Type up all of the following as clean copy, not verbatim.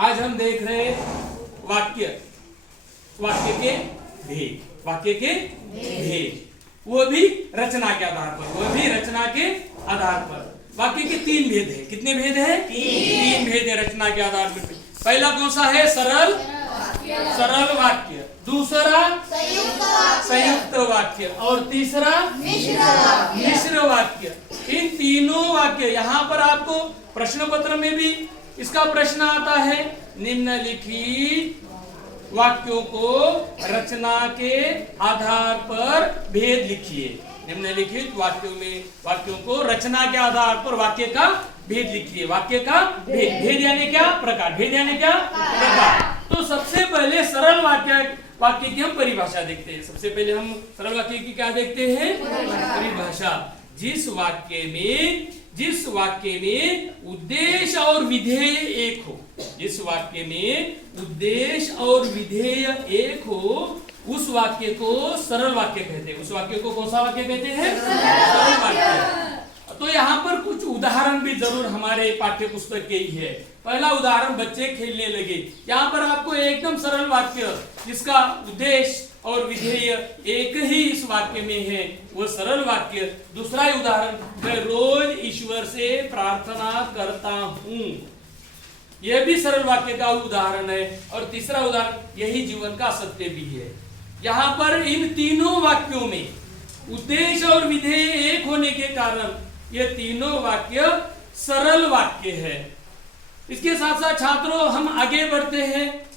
आज हम देख रहे वाक्य वाक्य के भेद, वाक्य के भेद, वो भी रचना के आधार पर, वो भी रचना के आधार पर। वाक्य के तीन भेद है। कितने भेद है? तीन भेद है रचना के आधार पर। पहला कौन सा है? सरल वाक्य, दूसरा संयुक्त वाक्य और तीसरा मिश्र वाक्य। इन तीनों वाक्य यहाँ पर आपको प्रश्न पत्र में भी इसका प्रश्न आता है, निम्नलिखित वाक्यों को रचना के आधार पर भेद लिखिए। निम्नलिखित वाक्यों को रचना के आधार पर वाक्य का भेद लिखिए। वाक्य का भेद, भेद यानी क्या? प्रकार। भेद यानी क्या? प्रकार। तो सबसे पहले सरल वाक्य की हम परिभाषा देखते हैं। सबसे पहले हम सरल वाक्य की क्या देखते हैं? परिभाषा। जिस वाक्य में उद्देश्य और विधेय एक हो, जिस वाक्य में उद्देश्य और विधेय एक हो, उस वाक्य को सरल वाक्य कहते हैं। उस वाक्य को कौन सा वाक्य कहते हैं? सरल वाक्य। तो यहाँ पर कुछ उदाहरण भी जरूर हमारे पाठ्य पुस्तक के ही है। पहला उदाहरण, बच्चे खेलने लगे। यहाँ पर आपको एकदम सरल वाक्य जिसका उद्देश्य और विधेय एक ही इस वाक्य में है, वो सरल वाक्य। दूसरा उदाहरण, मैं रोज ईश्वर से प्रार्थना करता हूँ, यह भी सरल वाक्य का उदाहरण है। और तीसरा उदाहरण, यही जीवन का सत्य भी है। यहाँ पर इन तीनों वाक्यों में उद्देश्य और विधेय एक होने के कारण ये तीनों वाक्य सरल वाक्य है। इसके साथ साथ छात्रों, हम आगे बढ़ते हैं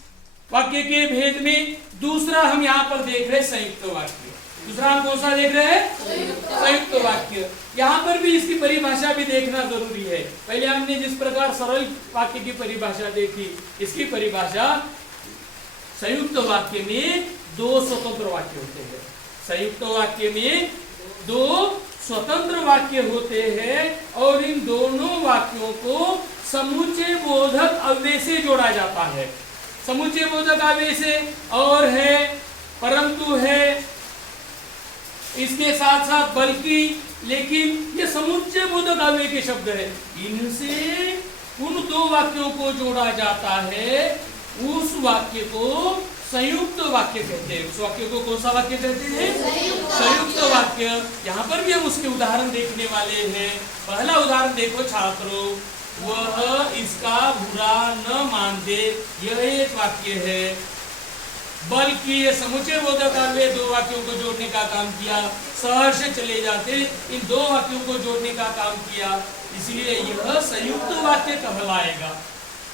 वाक्य के भेद में। दूसरा हम यहाँ पर देख रहे हैं संयुक्त वाक्य। दूसरा हम कौन सा देख रहे हैं? संयुक्त वाक्य। यहाँ पर भी इसकी परिभाषा भी देखना जरूरी है। पहले हमने जिस प्रकार सरल वाक्य की परिभाषा देखी, इसकी परिभाषा, संयुक्त वाक्य में दो स्वतंत्र वाक्य होते हैं। संयुक्त वाक्य में दो स्वतंत्र वाक्य होते हैं और इन दोनों वाक्यों को समुच्चय बोधक अव्यय से जोड़ा जाता है। समुच्चय बोधक अव्यय से और है, परंतु है, इसके साथ साथ बल्कि, लेकिन ये समुच्चय बोधक अव्यय के शब्द है। इनसे उन दो वाक्यों को जोड़ा जाता है, उस वाक्य को संयुक्त वाक्य कहते हैं। उस वाक्य को कौन सा वाक्य कहते हैं? संयुक्त वाक्य। यहाँ पर भी हम उसके उदाहरण देखने वाले हैं। पहला उदाहरण देखो छात्रों, वह इसका बुरा न मानते, यह एक वाक्य है। बल्कि ये समुच्चय बोधक अव्यय दो वाक्यों को जोड़ने का काम किया। सहर्ष चले जाते, इन दो वाक्यों को जोड़ने का काम किया, इसलिए यह संयुक्त वाक्य कहलाएगा।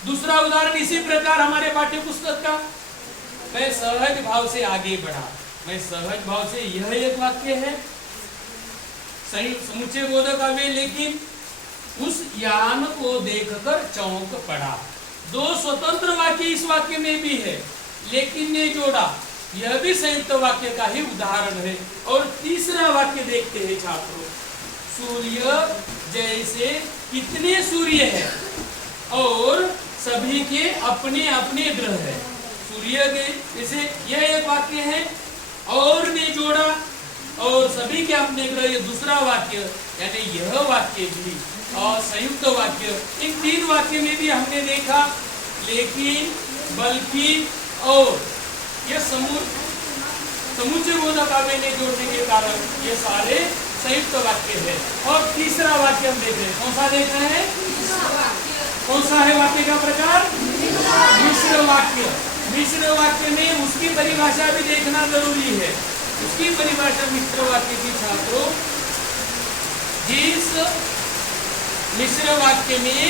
दूसरा उदाहरण इसी प्रकार हमारे पाठ्य पुस्तक का, मैं सहज भाव से आगे बढ़ा। मैं सहज भाव से, यह एक वाक्य है समुच्चय बोधक अव्यय, लेकिन उस यान को देखकर चौंक पड़ा। दो स्वतंत्र वाक्य इस वाक्य में भी है, लेकिन ने जोड़ा, यह भी संयुक्त वाक्य का ही उदाहरण है। और तीसरा वाक्य देखते हैं छात्रों, सूर्य जैसे कितने सूर्य है और सभी के अपने अपने ग्रह है। सूर्य के जैसे यह एक वाक्य है, और ने जोड़ा, और सभी के अपने ग्रह, ये दूसरा वाक्य, यानी यह वाक्य भी और संयुक्त वाक्य। इन तीन वाक्य में भी हमने देखा, लेकिन, बल्कि और ये समुच्चय बोधक अव्यय ने जोड़ने के कारण ये सारे संयुक्त वाक्य है। और तीसरा वाक्य हम देख रहे हैं, कौन सा देख रहे हैं? कौन सा है वाक्य का प्रकार? मिश्र वाक्य। मिश्र वाक्य में उसकी परिभाषा भी देखना जरूरी है। उसकी परिभाषा मिश्र वाक्य की छात्रों, जिस मिश्र वाक्य में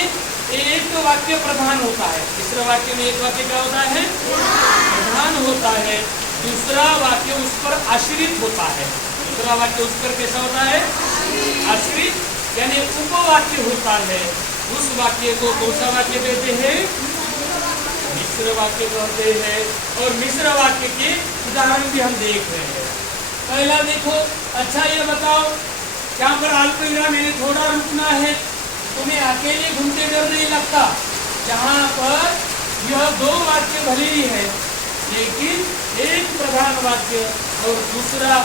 एक वाक्य प्रधान होता है, मिश्र वाक्य में एक वाक्य क्या होता है? प्रधान होता है। दूसरा वाक्य उस पर आश्रित होता है। दूसरा वाक्य उस पर कैसा होता है? आश्रित, यानी उपवाक्य होता है। उस वाक्य को कौन सा वाक्य कहते हैं? मिश्र वाक्य कहते हैं। और मिश्र वाक्य के उदाहरण भी हम देख रहे हैं। पहला देखो, अच्छा ये बताओ, यहाँ पर अल्पविराम मैंने थोड़ा रुकना है, तुम्हें अकेले घूमते डर नहीं लगता? जहाँ पर यह दो वाक्य भले ही है, लेकिन एक प्रधान वाक्य और दूसरा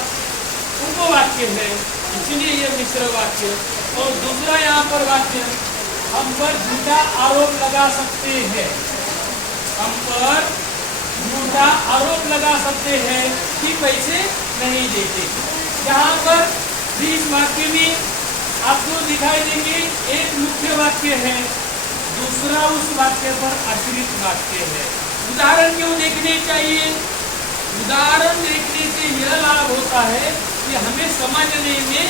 उपवाक्य है, इसलिए यह मिश्र वाक्य। और दूसरा यहाँ पर वाक्य हम पर झूठा आरोप लगा सकते हैं, हम पर झूठा आरोप लगा सकते हैं कि पैसे नहीं देते। यहाँ पर इस वाक्य में आपको दिखाई देंगे एक मुख्य वाक्य है, दूसरा उस वाक्य पर आश्रित वाक्य है। उदाहरण क्यों देखने चाहिए? उदाहरण देखने से यह लाभ होता है कि हमें समझने में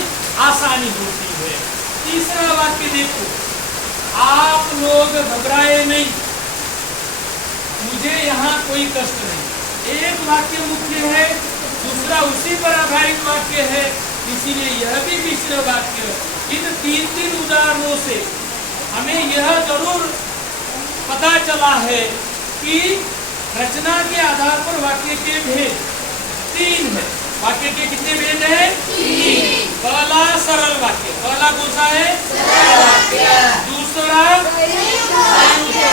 आसानी होती है। तीसरा वाक्य देखो, आप लोग घबराए नहीं, मुझे यहाँ कोई कष्ट नहीं। एक वाक्य मुख्य है, दूसरा उसी पर आधारित वाक्य है, इसीलिए यह भी मिश्र वाक्य। इन तीन उदाहरणों से हमें यह जरूर पता चला है कि रचना के आधार पर वाक्य के भेद तीन है। वाक्य के कितने भेद हैं? तीन। पहला सरल वाक्य, पहला कौन सा है? सरल वाक्य। दूसरा संयुक्त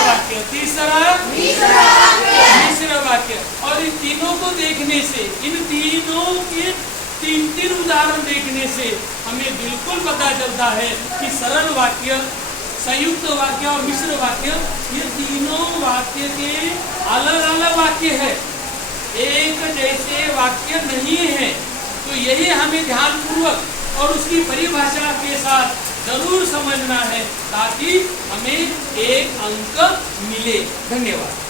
वाक्य, तीसरा मिश्र वाक्य। और इन तीनों को देखने से, इन तीनों के तीन उदाहरण देखने से हमें बिल्कुल पता चलता है कि सरल वाक्य, संयुक्त वाक्य और मिश्र वाक्य, ये तीनों वाक्य के अलग अलग वाक्य है, एक जैसे वाक्य नहीं है। तो यही हमें ध्यानपूर्वक और उसकी परिभाषा के साथ जरूर समझना है ताकि हमें एक अंक मिले। धन्यवाद।